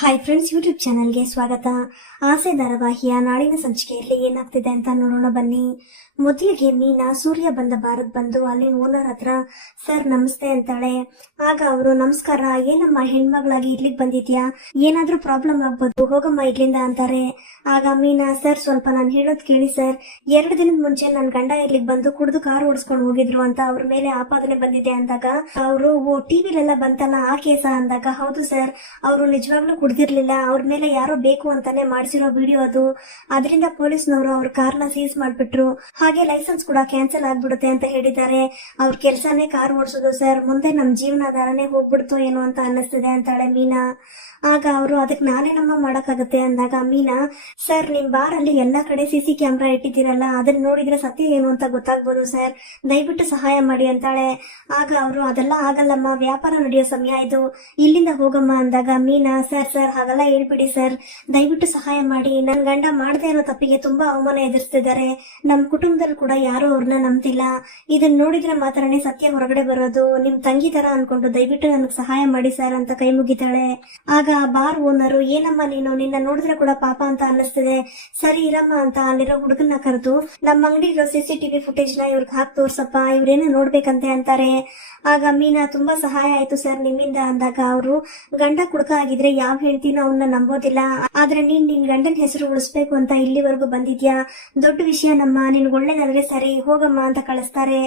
Hi friends YouTube ಚಾನಲ್ಗೆ ಸ್ವಾಗತ. ಆಸೆ ಧಾರಾವಾಹಿಯ ನಾಳಿನ ಸಂಚಿಕೆಯಲ್ಲಿ ಏನಾಗ್ತಿದೆ ಅಂತ ನೋಡೋಣ ಬನ್ನಿ. ಮೊದಲಿಗೆ ಮೀನಾ ಸೂರ್ಯ ಬಂದ ಬಾರದ್ ಬಂದು ಅಲ್ಲಿನ ಓನರ್ ಹತ್ರ, ಸರ್, ನಮಸ್ತೆ ಅಂತಾಳೆ. ಆಗ ಅವರು, ನಮಸ್ಕಾರ, ಏನಮ್ಮ, ಹೆಣ್ಮಗಳಾಗಿ ಇರ್ಲಿಕ್ ಬಂದಿದ್ಯಾ? ಏನಾದ್ರೂ ಪ್ರಾಬ್ಲಮ್ ಆಗ್ಬೋದು, ಹೋಗಮ್ಮ ಇಲ್ಲಿಂದ ಅಂತಾರೆ. ಆಗ ಮೀನಾ, ಸರ್, ಸ್ವಲ್ಪ ನಾನು ಹೇಳೋದ್ ಕೇಳಿ, ಸರ್. ಎರಡು ದಿನದ ಮುಂಚೆ ನನ್ನ ಗಂಡ ಇರ್ಲಿಕ್ ಬಂದು ಕುಡಿದು ಕಾರ್ ಓಡಿಸ್ಕೊಂಡು ಹೋಗಿದ್ರು ಅಂತ ಅವ್ರ ಮೇಲೆ ಆಪಾದನೆ ಬಂದಿದೆ ಅಂದಾಗ, ಅವರು, ಓ ಟಿವಿಲೆಲ್ಲ ಬಂತಲ್ಲ, ಆ ಕೇಸ ಅಂದಾಗ, ಹೌದು, ಸರ್. ಅವರು ನಿಜವಾಗ್ಲೂ ಕುಡ್ದಿರ್ಲಿಲ್ಲ ಅವ್ರ ಮೇಲೆ ಯಾರೋ ಬೇಕು ಅಂತಾನೆ ಮಾಡಿಸಿರೋ ವಿಡಿಯೋ ಅದು. ಅದರಿಂದ ಪೊಲೀಸ್ನವರು ಅವ್ರ ಕಾರ್ನ ಸೀಸ್ ಮಾಡ್ಬಿಟ್ರು. ಹಾಗೆ ಲೈಸೆನ್ಸ್ ಕೂಡ ಕ್ಯಾನ್ಸಲ್ ಆಗ್ಬಿಡುತ್ತೆ ಅಂತ ಹೇಳಿದ್ದಾರೆ. ಅವ್ರ ಕೆಲ್ಸನೇ ಕಾರ್ ಓಡಿಸೋದು ಸರ್. ಮುಂದೆ ನಮ್ ಜೀವನಾಧಾರನೇ ಹೋಗ್ಬಿಡ್ತು ಏನು ಅಂತ ಅನ್ನಿಸ್ತಿದೆ ಅಂತಾಳೆ ಮೀನಾ. ಆಗ ಅವರು ಅದಕ್ಕೆ ನಾನೇನಮ್ಮ ಮಾಡಕ್ಕಾಗತ್ತೆ ಅಂದಾಗ, ಮೀನಾ, ಸರ್, ನಿಮ್ ಬಾರ್ ಅಲ್ಲಿ ಎಲ್ಲಾ ಕಡೆ ಸಿಸಿ ಕ್ಯಾಮ್ರಾ ಇಟ್ಟಿದ್ದೀರಲ್ಲ ಅದನ್ನ ನೋಡಿದ್ರೆ ಸತ್ಯ ಏನು ಅಂತ ಗೊತ್ತಾಗ್ಬೋದು ಸರ್. ದಯವಿಟ್ಟು ಸಹಾಯ ಮಾಡಿ ಅಂತಾಳೆ. ಆಗ ಅವರು, ಅದೆಲ್ಲ ಆಗಲ್ಲಮ್ಮ. ವ್ಯಾಪಾರ ನಡೆಯೋ ಸಮಯ ಇದು. ಇಲ್ಲಿಂದ ಹೋಗಮ್ಮ ಅಂದಾಗ, ಮೀನಾ ಸರ್ ಸರ್, ಹಾಗೆಲ್ಲ ಹೇಳ್ಬಿಡಿ ಸರ್. ದಯವಿಟ್ಟು ಸಹಾಯ ಮಾಡಿ. ನನ್ ಗಂಡ ಮಾಡದೇ ಇರೋ ತಪ್ಪಿಗೆ ತುಂಬಾ ಅವಮಾನ ಎದುರಿಸ್ತಿದ್ದಾರೆ. ನಮ್ ಕುಟುಂಬದಲ್ಲಿ ಕೂಡ ಯಾರು ಅವ್ರನ್ನ ನಂಬ್ತಿಲ್ಲ. ಇದನ್ನ ನೋಡಿದ್ರೆ ಮಾತ್ರನೇ ಸತ್ಯ ಹೊರಗಡೆ ಬರೋದು. ನಿಮ್ ತಂಗಿ ತರ ಅನ್ಕೊಂಡು ದಯವಿಟ್ಟು ನನಗೆ ಸಹಾಯ ಮಾಡಿ ಸರ್ ಅಂತ ಕೈ ಮುಗಿತಾಳೆ. ಆಗ ಬಾರ್ ಓನರು, ಏನಮ್ಮ ನೀನು? ನಿನ್ನ ನೋಡಿದ್ರೆ ಕೂಡ ಪಾಪ ಅಂತ ಅನ್ನಿಸ್ತಿದೆ. ಸರಿ ಇರಮ್ಮ ಅಂತ ಅಲ್ಲಿರೋ ಹುಡುಗನ್ನ ಕರೆದು ನಮ್ಮ ಅಂಗಡಿರೋ ಸಿ ಟಿವಿ ಫುಟೇಜ್ನ ಇವ್ರಿಗೆ ಹಾಕಿ ತೋರ್ಸಪ್ಪ. ಇವ್ರೇನೋ ನೋಡ್ಬೇಕಂತೆ ಅಂತಾರೆ. ಆಗ ಮೀನಾ, ತುಂಬಾ ಸಹಾಯ ಆಯ್ತು ಸರ್ ನಿಮ್ಮಿಂದ ಅಂದಾಗ ಅವರು, ಗಂಡ ಕುಡ್ಕ ಆಗಿದ್ರೆ ಯಾವ ಹೇಳ್ತೀನೋ ಅವನ್ನ ನಂಬೋದಿಲ್ಲ. ಆದ್ರೆ ನೀನ್ ನಿನ್ ಗಂಡನ ಹೆಸರು ಉಳಿಸ್ಬೇಕು ಅಂತ ಇಲ್ಲಿವರೆಗೂ ಬಂದಿದ್ಯಾ? ದೊಡ್ಡ ವಿಷಯ ನಮ್ಮ, ನಿನ್ಗೆ ಒಳ್ಳೇದಾದ್ರೆ ಸರಿ, ಹೋಗಮ್ಮ ಅಂತ ಕಳಿಸ್ತಾರೆ.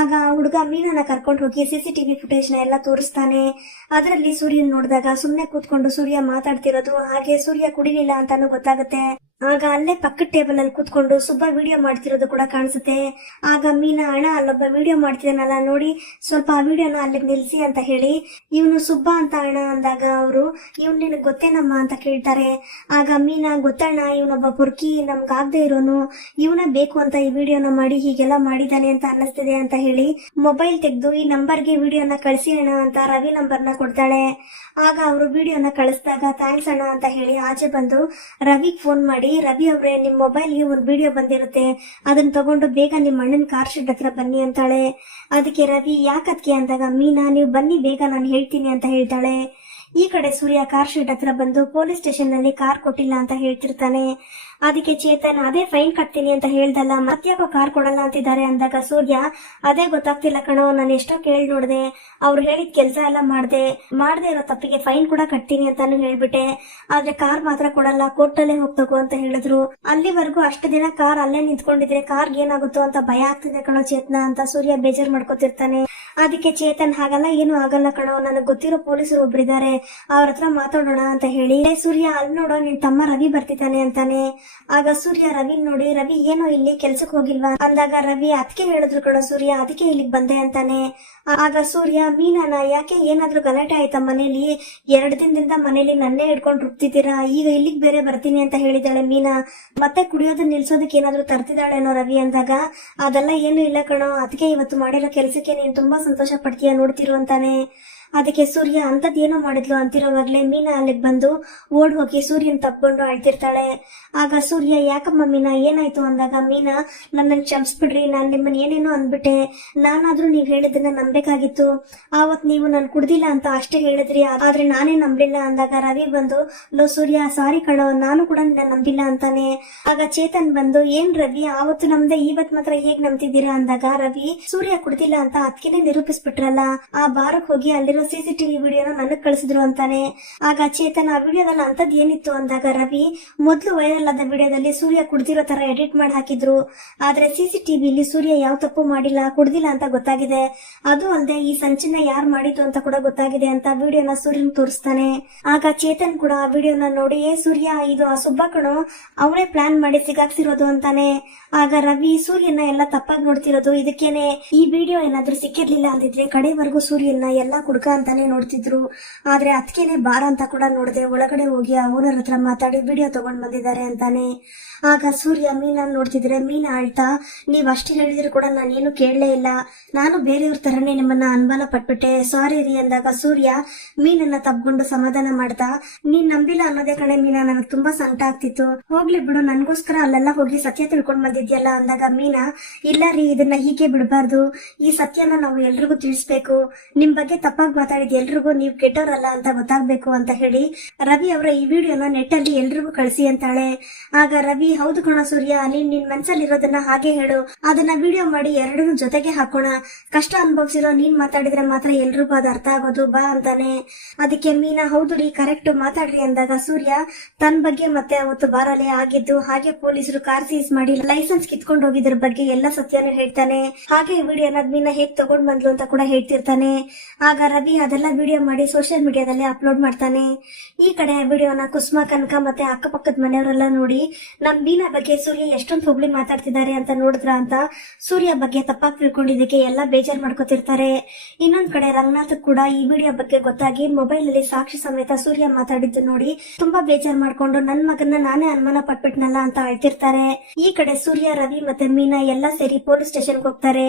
ಆಗ ಹುಡುಗ ಮೀನನ್ನ ಕರ್ಕೊಂಡು ಹೋಗಿ ಸಿಸಿಟಿವಿ ಫುಟೇಜ್ನ ಎಲ್ಲ ತೋರಿಸ್ತಾನೆ. ಅದರಲ್ಲಿ ಸೂರ್ಯನ್ ನೋಡಿದಾಗ ಸುಮ್ನೆ ಕೂತ್ಕೊಂಡು ಸೂರ್ಯ ಮಾತಾಡ್ತಿರೋದು, ಹಾಗೆ ಸೂರ್ಯ ಕುಡಿಲಿಲ್ಲ ಅಂತಾನು ಗೊತ್ತಾಗುತ್ತೆ. ಆಗ ಅಲ್ಲೇ ಪಕ್ಕದ ಟೇಬಲ್ ಅಲ್ಲಿ ಕೂತ್ಕೊಂಡು ಸುಬ್ಬ ವಿಡಿಯೋ ಮಾಡ್ತಿರೋದು ಕೂಡ ಕಾಣಿಸುತ್ತೆ. ಆಗ ಮೀನಾ, ಅಣ್ಣ ಅಲ್ಲೊಬ್ಬ ವಿಡಿಯೋ ಮಾಡ್ತಿದ್ದಾನಲ್ಲ, ನೋಡಿ ಸ್ವಲ್ಪ ಆ ವಿಡಿಯೋನ ಅಲ್ಲಿ ನಿಲ್ಸಿ ಅಂತ ಹೇಳಿ ಇವನು ಸುಬ್ಬ ಅಂತ ಅಣ್ಣ ಅಂದಾಗ ಅವರು, ಇವ್ನು ನಿನಗೆ ಗೊತ್ತೇನಮ್ಮ ಅಂತ ಕೇಳ್ತಾರೆ. ಆಗ ಮೀನಾ, ಗೊತ್ತಣ್ಣ, ಇವನೊಬ್ಬ ಪುರ್ಕಿ ಆಗದೆ ಇರೋನು. ಇವನ ಬೇಕು ಅಂತ ಈ ವಿಡಿಯೋನ ಮಾಡಿ, ಹೀಗೆಲ್ಲ ಮಾಡಿದಾನೆ ಅಂತ ಅನ್ನಿಸ್ತಿದೆ ಅಂತ ಹೇಳಿ ಮೊಬೈಲ್ ತೆಗೆದು ಈ ನಂಬರ್ಗೆ ವಿಡಿಯೋನ ಕಳಿಸಿ ಅಣ್ಣ ಅಂತ ರವಿ ನಂಬರ್ನ ಕೊಡ್ತಾಳೆ. ಆಗ ಅವರು ವಿಡಿಯೋನ ಕಳಿಸಿದಾಗ, ಥ್ಯಾಂಕ್ಸ್ ಅಣ್ಣ ಅಂತ ಹೇಳಿ ಆಚೆ ಬಂದು ರವಿಗೆ ಫೋನ್ ಮಾಡಿ ರವಿ ಅವರೇ ನಿಮ್ಮ ಮೊಬೈಲ್ಗೆ ಒಂದು ವಿಡಿಯೋ ಬಂದಿರುತ್ತೆ. ಅದನ್ನ ತಗೊಂಡು ಬೇಗ ನಿಮ್ಮ ಅಣ್ಣನ ಕಾರ್ ಶೆಡ್ ಹತ್ರ ಬನ್ನಿ ಅಂತಾಳೆ. ಅದಕ್ಕೆ ರವಿ, ಯಾಕದ್ಕೆ ಅಂದಾಗ, ಮೀನಾ, ನೀವು ಬನ್ನಿ, ಬೇಗ ನಾನು ಹೇಳ್ತೀನಿ ಅಂತ ಹೇಳ್ತಾಳೆ. ಈ ಕಡೆ ಸೂರ್ಯ ಕಾರ್ ಶೆಡ್ ಹತ್ರ ಬಂದು ಪೊಲೀಸ್ ಸ್ಟೇಷನ್ನಲ್ಲಿ ಕಾರ್ ಕೊಟ್ಟಿಲ್ಲ ಅಂತ ಹೇಳ್ತಿರ್ತಾನೆ. ಅದಕ್ಕೆ ಚೇತನ್, ಅದೇ ಫೈನ್ ಕಟ್ತೀನಿ ಅಂತ ಹೇಳ್ದಲ್ಲ ಮತ್ಯಾಕೋ ಕಾರ್ ಕೊಡಲ್ಲ ಅಂತಿದ್ದಾರೆ ಅಂದಾಗ ಸೂರ್ಯ, ಅದೇ ಗೊತ್ತಾಗ್ತಿಲ್ಲ ಕಣೋ, ನಾನು ಎಷ್ಟೋ ಕೇಳಿ ನೋಡ್ದೆ. ಅವ್ರು ಹೇಳಿದ ಕೆಲಸ ಎಲ್ಲ ಮಾಡ್ದೆ. ಮಾಡ್ದೆ ಇರೋ ತಪ್ಪಿಗೆ ಫೈನ್ ಕೂಡ ಕಟ್ತೀನಿ ಅಂತಾನು ಹೇಳ್ಬಿಟ್ಟೆ. ಆದ್ರೆ ಕಾರ್ ಮಾತ್ರ ಕೊಡಲ್ಲ, ಕೋರ್ಟಲ್ಲೇ ಹೋಗ್ತಗೋ ಅಂತ ಹೇಳಿದ್ರು. ಅಲ್ಲಿವರೆಗೂ ಅಷ್ಟು ದಿನ ಕಾರ್ ಅಲ್ಲೇ ನಿಂತ್ಕೊಂಡಿದ್ರೆ ಕಾರ್ಗೆ ಏನಾಗುತ್ತೋ ಅಂತ ಭಯ ಆಗ್ತಿದೆ ಕಣೋ ಚೇತನ ಅಂತ ಸೂರ್ಯ ಬೇಜಾರ್ ಮಾಡ್ಕೋತಿರ್ತಾನೆ. ಅದಕ್ಕೆ ಚೇತನ್, ಹಾಗಲ್ಲ, ಏನು ಆಗಲ್ಲ ಕಣೋ. ನನಗೆ ಗೊತ್ತಿರೋ ಪೊಲೀಸರು ಒಬ್ರಿದ್ದಾರೆ ಅವ್ರ ಹತ್ರ ಮಾತಾಡೋಣ ಅಂತ ಹೇಳಿ. ಸೂರ್ಯ ಅಲ್ಲಿ ನೋಡೋ, ನಿನ್ ತಮ್ಮ ರವಿ ಬರ್ತಿದ್ದಾನೆ ಅಂತಾನೆ. ಆಗ ಸೂರ್ಯ ರವಿ ನೋಡಿ, ರವಿ, ಏನೋ ಇಲ್ಲಿ ಕೆಲ್ಸಕ್ಕೆ ಹೋಗಿಲ್ವಾ? ಅಂದಾಗ ರವಿ ಅದಕ್ಕೆ ಹೇಳಿದ್ರು ಕಣೋ ಸೂರ್ಯ ಅದಕ್ಕೆ ಇಲ್ಲಿಗೆ ಬಂದೆ ಅಂತಾನೆ. ಆಗ ಸೂರ್ಯ ಮೀನಾನ ಯಾಕೆ ಏನಾದ್ರೂ ಗಲಾಟೆ ಆಯ್ತಾ ಮನೇಲಿ? ಎರಡ್ ದಿನದಿಂದ ಮನೇಲಿ ನನ್ನೇ ಹಿಡ್ಕೊಂಡು ರುಬ್ತಿದ್ದೀರಾ? ಈಗ ಇಲ್ಲಿಗೆ ಬೇರೆ ಬರ್ತೀನಿ ಅಂತ ಹೇಳಿದಾಳೆ ಮೀನಾ. ಮತ್ತೆ ಕುಡಿಯೋದನ್ನ ನಿಲ್ಸೋದಕ್ಕೆ ಏನಾದ್ರೂ ತರ್ತಿದ್ದಾಳೇನೋ ರವಿ ಅಂದಾಗ, ಅದೆಲ್ಲ ಏನು ಇಲ್ಲ ಕಣೋ ಅದಕ್ಕೆ ಇವತ್ತು ಮಾಡಿರೋ ಕೆಲ್ಸಕ್ಕೆ ನೀನ್ ತುಂಬಾ ಸಂತೋಷ ಪಡ್ತೀಯ ನೋಡ್ತಿರು ಅಂತಾನೆ. ಅದಕ್ಕೆ ಸೂರ್ಯ ಅಂತದ್ ಏನೋ ಮಾಡಿದ್ಲು ಅಂತಿರೋವಾಗಲೇ ಮೀನಾ ಅಲ್ಲಿಗೆ ಬಂದು ಓಡ್ ಹೋಗಿ ಸೂರ್ಯನ್ ತಪ್ಕೊಂಡು ಅಳ್ತಿರ್ತಾಳೆ. ಆಗ ಸೂರ್ಯ, ಯಾಕಮ್ಮ ಮೀನಾ, ಏನಾಯ್ತು? ಅಂದಾಗ, ಮೀನಾ ನನ್ನನ್ನು ಕ್ಷಮಿಸ್ಬಿಡ್ರಿ, ನಾನು ನಿಮ್ಮನ್ನ ಏನೇನೋ ಅಂದ್ಬಿಟ್ಟೆ. ನಾನಾದ್ರೂ ನೀವ್ ಹೇಳಿದ್ದನ್ನ ನಂಬೇಕಾಗಿತ್ತು ಆವತ್ ನೀವು ನಾನು ಕುಡ್ದಿಲ್ಲ ಅಂತ ಅಷ್ಟೇ ಹೇಳಿದ್ರಿ, ಆದ್ರೆ ನಾನೇ ನಂಬಲಿಲ್ಲ. ಅಂದಾಗ ರವಿ ಬಂದು, ಲೋ ಸೂರ್ಯ, ಸಾರಿ ಕಣೋ, ನಾನು ಕೂಡ ನಿನ್ನ ನಂಬಿಲ್ಲ ಅಂತಾನೆ. ಆಗ ಚೇತನ್ ಬಂದು, ಏನ್ ರವಿ, ಆವತ್ತು ನಮ್ದೆ ಇವತ್ ಮಾತ್ರ ಹೇಗ್ ನಂಬ್ತಿದ್ದೀರಾ? ಅಂದಾಗ, ರವಿ, ಸೂರ್ಯ ಕುಡ್ದಿಲ್ಲ ಅಂತ ಅದಕ್ಕೆ ನಿರೂಪಿಸ್ಬಿಟ್ರಲ್ಲ. ಆ ಬಾರಕ್ ಹೋಗಿ ಅಲ್ಲಿರೋ ಸಿಸಿಟಿವಿ ವಿಡಿಯೋನ ನನಗೆ ಕಳಿಸಿದ್ರು ಅಂತಾನೆ. ಆಗ ಚೇತನ್, ಆ ವಿಡಿಯೋದಲ್ಲಿ ಅಂತದ್ ಏನಿತ್ತು ಅಂದಾಗ ರವಿ, ಮೊದ್ಲು ವೈರಲ್ ಆದ ವಿಡಿಯೋದಲ್ಲಿ ಸೂರ್ಯ ಕುಡ್ದಿರೋ ತರ ಎಡಿಟ್ ಮಾಡಿ ಹಾಕಿದ್ರು. ಆದ್ರೆ ಸಿಸಿಟಿವಿಲಿ ಸೂರ್ಯ ಯಾವ ತಪ್ಪು ಮಾಡಿಲ್ಲ, ಕುಡ್ದಿಲ್ಲ ಅಂತ ಗೊತ್ತಾಗಿದೆ. ಅದು ಅಲ್ಲದೆ ಈ ಸಂಚಿನ ಯಾರ್ ಮಾಡಿದ್ದು ಅಂತ ಕೂಡ ಗೊತ್ತಾಗಿದೆ ಅಂತ ವಿಡಿಯೋನ ಸೂರ್ಯನ್ ತೋರಿಸ್ತಾನೆ. ಆಗ ಚೇತನ್ ಕೂಡ ಆ ವಿಡಿಯೋನ ನೋಡಿ, ಏ ಸೂರ್ಯ, ಇದು ಆ ಸುಬ್ಬ ಅವನೇ ಪ್ಲಾನ್ ಮಾಡಿ ಸಿಗಾಕ್ಸಿರೋದು ಅಂತಾನೆ. ಆಗ ರವಿ ಸೂರ್ಯನ ಎಲ್ಲ ತಪ್ಪಾಗಿ ನೋಡ್ತಿರೋದು, ಇದಕ್ಕೇನೆ ಈ ವಿಡಿಯೋ ಏನಾದ್ರೂ ಸಿಕ್ಕಿರ್ಲಿಲ್ಲ ಅಂದಿದ್ರೆ ಕಡೆವರೆಗೂ ಸೂರ್ಯನ ಎಲ್ಲಾ ಅಂತಾನೆ ನೋಡ್ತಿದ್ರು. ಆದ್ರೆ ಅದಕ್ಕೇನೆ ಬಾರ ಅಂತ ಕೂಡ ನೋಡಿದೆ. ಒಳಗಡೆ ಹೋಗಿ ಆ ಓನರ್ ಹತ್ರ ಮಾತಾಡಿ ವಿಡಿಯೋ ತಗೊಂಡ್ ಬಂದಿದ್ದಾರೆ ಅಂತಾನೆ. ಆಗ ಸೂರ್ಯ ಮೀನಾ ನೋಡ್ತಿದ್ರೆ, ಮೀನಾ ಆಳ್ತಾ, ನೀವ್ ಅಷ್ಟು ಹೇಳಿದ್ರು ಕೂಡ ನಾನು ಏನು ಕೇಳಲೇ ಇಲ್ಲ. ನಾನು ಬೇರೆಯವ್ರ ತರನೇ ನಿಮ್ಮನ್ನ ಅನುಮಾನ ಪಟ್ಬಿಟ್ಟೆ. ಸಾರಿ ರೀ ಅಂದಾಗ ಸೂರ್ಯ, ಮೀನನ್ನ ತಬ್ಕೊಂಡು ಸಮಾಧಾನ ಮಾಡ್ತಾ, ನೀನ್ ನಂಬಿಲ್ಲ ಅನ್ನೋದೇ ಕಣೆ ಮೀನಾ, ನನಗೆ ತುಂಬಾ ಸಂಕಟ ಆಗ್ತಿತ್ತು. ಹೋಗ್ಲಿ ಬಿಡು, ನನ್ಗೋಸ್ಕರ ಅಲ್ಲೆಲ್ಲ ಹೋಗಿ ಸತ್ಯ ತಿಳ್ಕೊಂಡ್ ಬಂದಿದ್ಯಲ್ಲ ಅಂದಾಗ ಮೀನಾ, ಇಲ್ಲ ರೀ, ಇದನ್ನ ಹೀಗೆ ಬಿಡಬಾರ್ದು. ಈ ಸತ್ಯನ ನಾವು ಎಲ್ರಿಗೂ ತಿಳಿಸ್ಬೇಕು. ನಿಮ್ ಬಗ್ಗೆ ತಪ್ಪಾಗಿ ಮಾತಾಡಿದ ಎಲ್ರಿಗೂ ನೀವು ಕೆಟ್ಟವರಲ್ಲ ಅಂತ ಗೊತ್ತಾಗ್ಬೇಕು ಅಂತ ಹೇಳಿ ರವಿ ಅವರ ಈ ವಿಡಿಯೋನ ನೆಟ್ ಅಲ್ಲಿ ಎಲ್ರಿಗೂ ಕಳಿಸಿ ಅಂತಾಳೆ. ಆಗ ರವಿ, ಹೌದು ಕಣ ಸೂರ್ಯ, ನೀನ್ ನಿನ್ ಮನ್ಸಲ್ಲಿರೋದನ್ನ ಹಾಗೆ ಹೇಳು. ಅದನ್ನ ವಿಡಿಯೋ ಮಾಡಿ ಎರಡನ್ನು ಜೊತೆಗೆ ಹಾಕೋಣ. ಕಷ್ಟ ಅನುಭವಿಸಿರೋ ನೀನ್ ಮಾತಾಡಿದ್ರೆ ಮಾತ್ರ ಎಲ್ರಿಗೂ ಅದು ಅರ್ಥ ಆಗೋದು, ಬಾ ಅಂತಾನೆ. ಅದಕ್ಕೆ ಮೀನಾ, ಹೌದು ರೀ, ಕರೆಕ್ಟ್ ಮಾತಾಡ್ರಿ ಅಂದಾಗ ಸೂರ್ಯ ತನ್ನ ಬಗ್ಗೆ ಮತ್ತೆ ಅವತ್ತು ಬಾರಲೆ ಆಗಿದ್ದು, ಹಾಗೆ ಪೊಲೀಸರು ಕಾರ್ ಸೀಸ್ ಮಾಡಿ ಲೈಸೆನ್ಸ್ ಕಿತ್ಕೊಂಡು ಹೋಗಿದ್ರ ಬಗ್ಗೆ ಎಲ್ಲ ಸತ್ಯನೂ ಹೇಳ್ತಾನೆ. ಹಾಗೆ ವಿಡಿಯೋನ ಮೀನಾ ಹೇಗ್ ತಗೊಂಡ್ ಬಂದ್ಲು ಅಂತ ಕೂಡ ಹೇಳ್ತಿರ್ತಾನೆ. ಆಗ ರವಿ ಅದೆಲ್ಲ ವಿಡಿಯೋ ಮಾಡಿ ಸೋಷಿಯಲ್ ಮೀಡಿಯಾದಲ್ಲಿ ಅಪ್ಲೋಡ್ ಮಾಡ್ತಾನೆ. ಈ ಕಡೆ ವಿಡಿಯೋನ ಕುಸುಮ, ಕನಕ ಮತ್ತೆ ಅಕ್ಕಪಕ್ಕದ ಮನೆಯವರೆಲ್ಲ ನೋಡಿ, ನಮ್ ಮೀನಾ ಬಗ್ಗೆ ಸೂರ್ಯ ಎಷ್ಟೊಂದ್ ಹುಬ್ಳಿ ಮಾತಾಡ್ತಿದ್ದಾರೆ ಅಂತ ನೋಡಿದ್ರ ಅಂತ ಸೂರ್ಯ ಬಗ್ಗೆ ತಪ್ಪಾಗಿ ತಿಳ್ಕೊಂಡಿದ್ದಕ್ಕೆ ಎಲ್ಲ ಬೇಜಾರ್ ಮಾಡ್ಕೋತಿರ್ತಾರೆ. ಇನ್ನೊಂದ್ ಕಡೆ ರಂಗನಾಥ್ ಕೂಡ ಈ ವಿಡಿಯೋ ಬಗ್ಗೆ ಗೊತ್ತಾಗಿ ಮೊಬೈಲ್ ಅಲ್ಲಿ ಸಾಕ್ಷಿ ಸಮೇತ ಸೂರ್ಯ ಮಾತಾಡಿದ್ದು ನೋಡಿ ತುಂಬಾ ಬೇಜಾರ್ ಮಾಡ್ಕೊಂಡು ನನ್ ಮಗನ ನಾನೇ ಅನುಮಾನ ಪಟ್ಬಿಟ್ನಲ್ಲ ಅಂತ ಅಳ್ತಿರ್ತಾರೆ. ಈ ಕಡೆ ಸೂರ್ಯ, ರವಿ ಮತ್ತೆ ಮೀನಾ ಎಲ್ಲ ಸೇರಿ ಪೊಲೀಸ್ ಸ್ಟೇಷನ್ಗೆ ಹೋಗ್ತಾರೆ.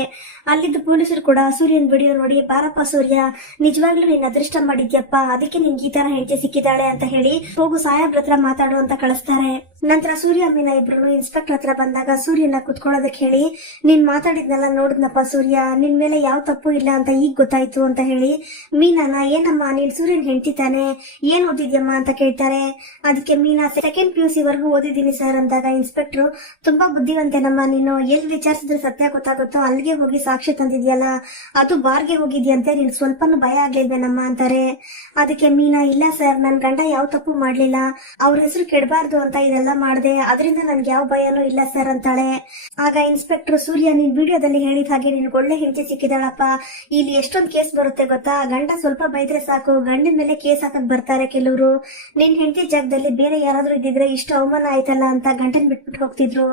ಅಲ್ಲಿದ್ದ ಪೊಲೀಸರು ಕೂಡ ಸೂರ್ಯನ್ ವಿಡಿಯೋ ನೋಡಿ, ಬಾರಪ್ಪ ಸೂರ್ಯ ನಿಜವಾಗ್ಲೂ ನೀನ್ ಅದೃಷ್ಟ ಮಾಡಿದ್ಯಪ್ಪ. ಅದಕ್ಕೆ ನಿನ್ಗೆ ಈ ತರ ಹೆಂಡತಿ ಸಿಕ್ಕಿದ್ದಾಳೆ ಅಂತ ಹೇಳಿ ಹೋಗು ಸಾಹೇಬ್ರ ಹತ್ರ ಮಾತಾಡು ಅಂತ ಕಳಿಸ್ತಾರೆ. ನಂತರ ಸೂರ್ಯ ಮೀನಾ ಇಬ್ರು ಇನ್ಸ್ಪೆಕ್ಟರ್ ಹತ್ರ ಬಂದಾಗ, ಸೂರ್ಯನ ಕುತ್ಕೊಳ್ಳೋದಕ್ಕೆ ಹೇಳಿ, ನೀನ್ ಮಾತಾಡಿದ್ನೆಲ್ಲ ನೋಡಿದ್ನಪ್ಪ ಸೂರ್ಯ, ನಿನ್ ಮೇಲೆ ಯಾವ ತಪ್ಪು ಇಲ್ಲ ಅಂತ ಈಗ ಗೊತ್ತಾಯ್ತು ಅಂತ ಹೇಳಿ, ಮೀನಾನ, ಏನಮ್ಮ, ನೀನ್ ಸೂರ್ಯನ್ ಹೆಂಡತಿ ತಾನೆ? ಏನ್ ಓದಿದ್ಯಮ್ಮ ಅಂತ ಕೇಳ್ತಾರೆ. ಅದಕ್ಕೆ Meena second P U C ವರ್ಗು ಓದಿದ್ದೀನಿ ಸರ್ ಅಂದಾಗ ಇನ್ಸ್ಪೆಕ್ಟರ್ ತುಂಬಾ ಬುದ್ಧಿವಂತೆನಮ್ಮ ನೀನು, ಎಲ್ ವಿಚಾರಿಸಿದ್ರೆ ಸತ್ಯ ಗೊತ್ತಾಗುತ್ತೋ, ಅಲ್ಲಿಗೆ ಹೋಗಿ ಸಾಕ್ಷಿ ತಂದಿದ್ಯಲ್ಲ, ಅದು ಬಾರ್ಗೆ ಹೋಗಿದ್ಯಂತೆ, ನೀನ್ ಸ್ವಲ್ಪನೂ ಭಯ ಆಗ್ಲಿಲ್ವೇನಮ್ಮ? ಅಂತಾರೆ. ಅದಕ್ಕೆ ಮೀನಾ, ಇಲ್ಲ ಸರ್ ನನ್ ಗಂಡ ಯಾವ ತಪ್ಪು ಮಾಡ್ಲಿಲ್ಲ, ಅವ್ರ ಹೆಸರು ಕೆಡಬಾರ್ದು ಅಂತ ಇದೆಲ್ಲ ಮಾಡ್ದೆ. ಅದರಿಂದ ನನ್ಗೆ ಯಾವ ಭಯನೂ ಇಲ್ಲ ಸರ್ ಅಂತಾಳೆ. ಆಗ ಇನ್ಸ್ಪೆಕ್ಟರ್ ಸೂರ್ಯ, ನೀನ್ ವಿಡಿಯೋದಲ್ಲಿ ಹೇಳಿದ ಹಾಗೆ ನಿನ್ಗೆ ಒಳ್ಳೆ ಹೆಂಡತಿ ಸಿಕ್ಕಿದಾಳಪ್ಪ. ಇಲ್ಲಿ ಎಷ್ಟೊಂದ್ ಕೇಸ್ ಬರುತ್ತೆ ಗೊತ್ತಾ? ಗಂಡ ಸ್ವಲ್ಪ ಬೈದ್ರೆ ಸಾಕು. ಗಂಡಿನ ಮೇಲೆ ಕೇಸ್ ಹಾಕಕ್ ಬರ್ತಾರೆ ಕೆಲವರು. ನಿನ್ ಹೆಂಡತಿ ಜಾಗದಲ್ಲಿ ಬೇರೆ ಯಾರಾದ್ರೂ ಇದ್ದಿದ್ರೆ ಇಷ್ಟು ಅವಮಾನ ಆಯ್ತಲ್ಲ ಅಂತ ಗಂಡನ್ ಬಿಟ್ಬಿಟ್ಟು ಹೋಗ್ತಿದ್ರು.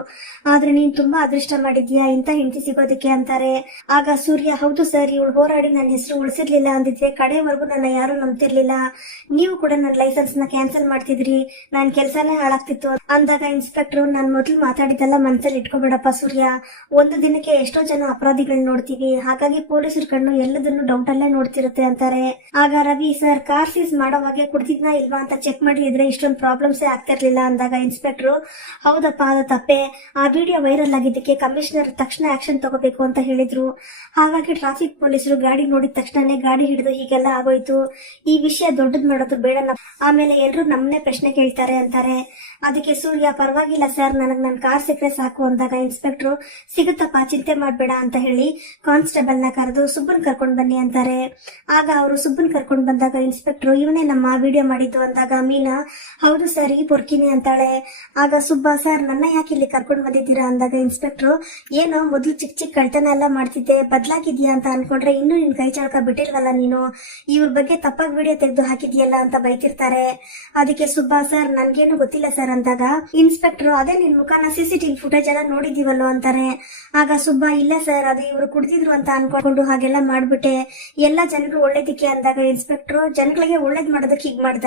ಆದ್ರೆ ನೀನ್ ತುಂಬಾ ಅದೃಷ್ಟ ಮಾಡಿದ್ಯಾ? ಇಂತ ಹೆಂಡತಿ ಸಿಗೋದಕ್ಕೆ ಅಂತಾರೆ. ಆಗ ಸೂರ್ಯ, ಹೌದು ಸರ್, ಇವಳು ಹೋರಾಡಿ ನನ್ನ ಹೆಸರು ಉಳಿಸಿರ್ಲಿಲ್ಲ ಅಂದಿದ್ರೆ ಕಡೆವರೆಗೂ ನನ್ನ ಯಾರು ನಂಬ್ತಿರ್ಲಿಲ್ಲ. ನೀವು ಕೂಡ ನನ್ನ ಲೈಸೆನ್ಸ್ನ ಕ್ಯಾನ್ಸಲ್ ಮಾಡ್ತಿದ್ರಿ. ನನ್ನ ಕೆಲಸನೇ ಹಾಳಾಗ್ತಿತ್ತು ಅಂದಾಗ ಇನ್ಸ್ಪೆಕ್ಟರ್ ನಾನು ಮೊದಲು ಮಾತಾಡಿದ್ದೆಲ್ಲ ಮನಸ್ಸಲ್ಲಿ ಇಟ್ಕೋಬೇಡಪ್ಪ ಸೂರ್ಯ. ಒಂದು ದಿನಕ್ಕೆ ಎಷ್ಟೋ ಜನ ಅಪರಾಧಿಗಳನ್ನ ನೋಡ್ತೀವಿ. ಹಾಗಾಗಿ ಪೊಲೀಸರ ಕಣ್ಣು ಎಲ್ಲದನ್ನು ಡೌಟ್ ಅಲ್ಲೇ ನೋಡ್ತಿರುತ್ತೆ ಅಂತಾರೆ. ಆಗ ರವಿ, ಸರ್ ಕಾರ್ ಸೀಸ್ ಮಾಡೋವಾಗೆ ಕುಡ್ತಿದ್ನಾ ಇಲ್ವಾ ಅಂತ ಚೆಕ್ ಮಾಡಿದ್ರೆ ಇಷ್ಟೊಂದು ಪ್ರಾಬ್ಲಮ್ಸ್ ಆಗ್ತಿರ್ಲಿಲ್ಲ ಅಂದಾಗ ಇನ್ಸ್ಪೆಕ್ಟರ್ ಹೌದಪ್ಪ, ಅದು ತಪ್ಪೆ. ಆ ವಿಡಿಯೋ ವೈರಲ್ ಆಗಿದ್ದಕ್ಕೆ ಕಮಿಷನರ್ ತಕ್ಷಣ ಆಕ್ಷನ್ ತಗೋಬೇಕು ಅಂತ ಹೇಳಿದ್ರು. ಹಾಗಾಗಿ ಟ್ರಾಫಿಕ್ ಪೊಲೀಸರು ಗಾಡಿ ನೋಡಿದ ತಕ್ಷಣನೇ ಗಾಡಿ ಹಿಡಿದು ಹೀಗೆಲ್ಲ ಆಗೋಯ್ತು. ಈ ವಿಷಯ ದೊಡ್ಡದ್ ಮಾಡೋದು ಬೇಡ ಆಮೇಲೆ ಎಲ್ರು ನಮ್ಮನ್ನೇ ಪ್ರಶ್ನೆ ಕೇಳ್ತಾರೆ ಅಂತಾರೆ. ಅದಕ್ಕೆ ಸೂರ್ಯ, ಪರವಾಗಿಲ್ಲ ಸರ್ ನನಗ್ ನನ್ ಕಾರ್ ಸಿಕ್ಕರೆ ಸಾಕು ಅಂದಾಗ ಇನ್ಸ್ಪೆಕ್ಟ್ರು ಸಿಗುತ್ತಪ್ಪ, ಚಿಂತೆ ಮಾಡ್ಬೇಡ ಅಂತ ಹೇಳಿ ಕಾನ್ಸ್ಟೇಬಲ್ನ ಕರೆದು ಸುಬ್ಬನ್ ಕರ್ಕೊಂಡ್ ಬನ್ನಿ ಅಂತಾರೆ. ಆಗ ಅವರು ಸುಬ್ಬನ್ ಕರ್ಕೊಂಡ್ ಬಂದಾಗ ಇನ್ಸ್ಪೆಕ್ಟ್ರು ಇವನೇ ನಮ್ಮ ವಿಡಿಯೋ ಮಾಡಿದ್ದು ಅಂದಾಗ ಮೀನಾ, ಹೌದು ಸರ್ ಈ ಪೊರ್ಕಿನಿ ಅಂತಾಳೆ. ಆಗ ಸುಬ್ಬ ಸರ್ ನನ್ನ ಯಾಕೆ ಇಲ್ಲಿ ಕರ್ಕೊಂಡ್ ಬಂದಿದ್ದೀರಾ? ಅಂದಾಗ ಇನ್ಸ್ಪೆಕ್ಟರ್ ಏನೋ ಮೊದ್ಲು ಚಿಕ್ಕ ಚಿಕ್ಕ ಕಳ್ತನ ಎಲ್ಲ ಮಾಡ್ತಿದ್ದೆ, ಬದ್ಲಾಗಿದ್ಯಾ ಅಂತ ಅನ್ಕೊಂಡ್ರೆ ಇನ್ನೂ ನಿನ್ ಕೈ ಚಳಕ ಬಿಟ್ಟಿಲ್ವಲ್ಲ ನೀನು? ಇವ್ರ ಬಗ್ಗೆ ತಪ್ಪಾಗಿ ವಿಡಿಯೋ ತೆಗೆದು ಹಾಕಿದ್ಯಲ್ಲ ಅಂತ ಬೈತಿರ್ತಾರೆ. ಅದಕ್ಕೆ ಸುಬ್ಬ ಸರ್ ನನ್ಗೇನು ಗೊತ್ತಿಲ್ಲ ಸರ್ ಅಂದಾಗ ಇನ್ಸ್ಪೆಕ್ಟರ್ ಅದೇ ನಿನ್ ಮುಖನ ಸಿಸಿಟಿವಿ ಫುಟೇಜ್ ಎಲ್ಲ ನೋಡಿದೀವಲ್ಲೋ ಅಂತಾರೆ ಆಗ ಸುಬ್ಬ, ಇಲ್ಲ ಸರ್ ಅದು ಇವ್ರು ಕುಡ್ದಿದ್ರು ಅಂತ ಅನ್ಕೊಂಡು ಹಾಗೆಲ್ಲ ಮಾಡ್ಬಿಟ್ಟೆ. ಎಲ್ಲ ಜನರು ಒಳ್ಳೇದಕ್ಕೆ ಅಂದಾಗ ಇನ್ಸ್ಪೆಕ್ಟರ್ ಜನಗಳಿಗೆ ಒಳ್ಳೇದ್ ಮಾಡೋದಕ್ಕೆ ಹೀಗ್ ಮಾಡ್ದ.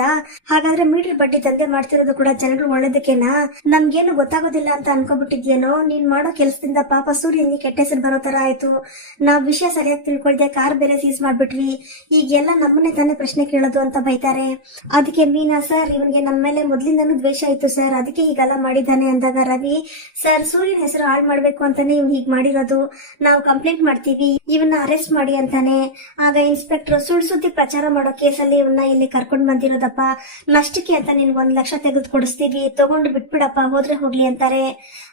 ಹಾಗಾದ್ರೆ ಮೀಟರ್ ಬಡ್ಡಿ ತಂದೆ ಮಾಡ್ತಿರೋದು ಕೂಡ ಜನರು ಒಳ್ಳೇದಕ್ಕೆನಾ? ನಮ್ಗೇನು ಗೊತ್ತಾಗೋದಿಲ್ಲ ಅಂತ ಅನ್ಕೋಬಿಟ್ಟಿದ್ಯೇನೋ? ನೀನ್ ಮಾಡೋ ಕೆಲಸದಿಂದ ಪಾಪ ಸೂರ್ಯನಿಗೆ ಕೆಟ್ಟ ಹೆಸರು ಬರೋ ತರ ಆಯ್ತು. ನಾವ್ ವಿಷಯ ಸರಿಯಾಗಿ ತಿಳ್ಕೊಳ್ದೆ ಕಾರ್ ಬೇರೆ ಸೀಸ್ ಮಾಡ್ಬಿಟ್ವಿ. ಈಗೆಲ್ಲ ನಮ್ಮನ್ನೇ ತಾನೇ ಪ್ರಶ್ನೆ ಕೇಳೋದು ಅಂತ ಬೈತಾರೆ. ಅದಕ್ಕೆ ಮೀನಾ ಸರ್ ಇವನ್ಗೆ ನಮ್ಮ ಮೇಲೆ ಮೊದ್ಲಿಂದನೂ ದ್ವೇಷ ಆಯ್ತು ಸರ್ ಅದಕ್ಕೆ ಹೀಗೆಲ್ಲ ಮಾಡಿದ್ದಾನೆ ಅಂದಾಗ ರವಿ, ಸರ್, ಸೂರ್ಯನ ಹೆಸರು ಹಾಳು ಮಾಡ್ಬೇಕು ಅಂತಾನೆ ಇವ್ ಹೀಗ್ ಮಾಡಿರೋದು. ನಾವು ಕಂಪ್ಲೇಂಟ್ ಮಾಡ್ತೀವಿ. ಇವನ್ನ ಅರೆಸ್ಟ್ ಮಾಡಿ ಅಂತಾನೆ. ಆಗ ಇನ್ಸ್ಪೆಕ್ಟರ್ ಸುಳ್ ಸುದ್ದಿ ಪ್ರಚಾರ ಮಾಡೋ ಕೇಸಲ್ಲಿ ಇವನ್ನ ಇಲ್ಲಿ ಕರ್ಕೊಂಡ್ ಬಂದಿರೋದಪ್ಪ. ನಷ್ಟಕ್ಕೆ ಅಂತ ನಿನ್ಗೆ ಒಂದ್ ಲಕ್ಷ ತೆಗೆದು ಕೊಡಿಸ್ತೀವಿ. ತಗೊಂಡು ಬಿಟ್ಬಿಡಪ್ಪ, ಹೋದ್ರೆ ಹೋಗ್ಲಿ ಅಂತಾರೆ.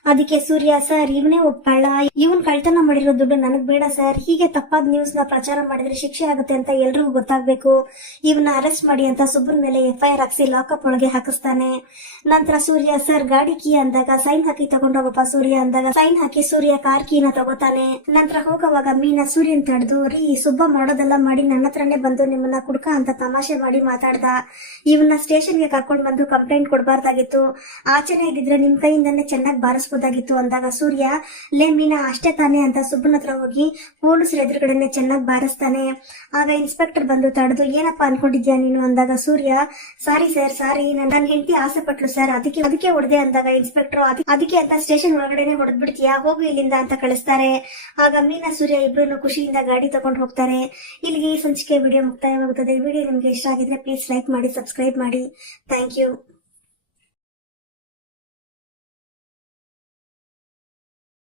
ಅದಕ್ಕೆ ಸೂರ್ಯ, ಸರ್, ಇವನೇ ಒಪ್ಪಳ್ಳ ಇವನ್ ಕಳ್ತನ ಮಾಡಿರೋ ದುಡ್ಡು ನನಗ್ ಬೇಡ, ಸರ್. ಹೀಗೆ ತಪ್ಪಾದ ನ್ಯೂಸ್ನ ಪ್ರಚಾರ ಮಾಡಿದ್ರೆ ಶಿಕ್ಷೆ ಆಗುತ್ತೆ ಅಂತ ಎಲ್ರಿಗೂ ಗೊತ್ತಾಗ್ಬೇಕು. ಇವನ್ನ ಅರೆಸ್ಟ್ ಮಾಡಿ ಅಂತ ಸುಬ್ಬನ್ ಮೇಲೆ ಎಫ್ ಐ ಆರ್ ಹಾಕ್ಸಿ ಲಾಕಪ್ ಒಳಗೆ ಹಾಕಿಸ್ತಾನೆ. ನಂತರ ಸೂರ್ಯ ಸರ್, ಗಾಡಿ ಕೀ ಅಂದಾಗ, ಸೈನ್ ಹಾಕಿ ತಗೊಂಡೋಗಪ್ಪ ಸೂರ್ಯ ಅಂದಾಗ, ಸೈನ್ ಹಾಕಿ ಸೂರ್ಯ ಕಾರ್ ಕೀನ ತಗೋತಾನೆ. ನಂತರ ಹೋಗುವಾಗ ಮೀನಾ ಸೂರ್ಯನ್ ತಡೆದು, ರೀ ಸುಬ್ಬ ಮಾಡೋದೆಲ್ಲ ಮಾಡಿ ನನ್ನ ಹತ್ರನೇ ಬಂದು ನಿಮ್ಮನ್ನ ಕುಡ್ಕ ಅಂತ ತಮಾಷೆ ಮಾಡಿ ಮಾತಾಡ್ದ. ಇವನ್ನ ಸ್ಟೇಷನ್ಗೆ ಕರ್ಕೊಂಡ್ ಬಂದು ಕಂಪ್ಲೇಂಟ್ ಕೊಡಬಾರ್ದಾಗಿತ್ತು. ಆಚೆನೆ ಇದ್ದಿದ್ರೆ ನಿಮ್ ಕೈಯಿಂದನೇ ಚೆನ್ನಾಗಿ ಬಾರಿಸ್ಬೋದಾಗಿತ್ತು ಅಂದಾಗ ಸೂರ್ಯ, ಲೇ ಮೀನಾ, ಅಷ್ಟೇ ತಾನೇ ಅಂತ ಸುಬ್ಬನ ಹತ್ರ ಹೋಗಿ ಪೊಲೀಸರ ಎದುರುಗಡೆನೆ ಚೆನ್ನಾಗಿ ಬಾರಿಸ್ತಾನೆ. ಆಗ ಇನ್ಸ್ಪೆಕ್ಟರ್ ಬಂದು ತಡೆದು, ಏನಪ್ಪಾ ಅನ್ಕೊಂಡಿದ್ಯಾ ನೀನು? ಅಂದಾಗ ಸೂರ್ಯ, ಸಾರಿ ಸರ್, ಸಾರಿ. ನನ್ನ ಹೆಂಡತಿ ಆಸೆ ಪಟ್ಲು ಸರ್, ಅದಕ್ಕೆ ಅದಕ್ಕೆ ಹೊಡೆದೆ ಅಂದಾಗ ಇನ್ಸ್ಪೆಕ್ಟರ್ ಅದಕ್ಕೆ ಅಂತ ಸ್ಟೇಷನ್ ಒಳಗಡೆನೆ ಹೊಡೆದ್ಬಿಡ್ತೀಯಾ? ಹೋಗು ಇಲ್ಲಿಂದ ಅಂತ ಕಳಿಸ್ತಾರೆ. ಆಗ ಮೀನಾ, ಸೂರ್ಯ ಇಬ್ರು ಖುಷಿಯಿಂದ ಗಾಡಿ ತಗೊಂಡು ಹೋಗ್ತಾರೆ. ಇಲ್ಲಿಗೆ ಈ ಸಂಚಿಕೆ ವಿಡಿಯೋ ಮುಕ್ತಾಯವಾಗುತ್ತದೆ. ವಿಡಿಯೋ ನಿಮ್ಗೆ ಇಷ್ಟ ಆಗಿದ್ರೆ ಪ್ಲೀಸ್ ಲೈಕ್ ಮಾಡಿ ಸಬ್ಸ್ಕ್ರೈಬ್ ಮಾಡಿ. Thank you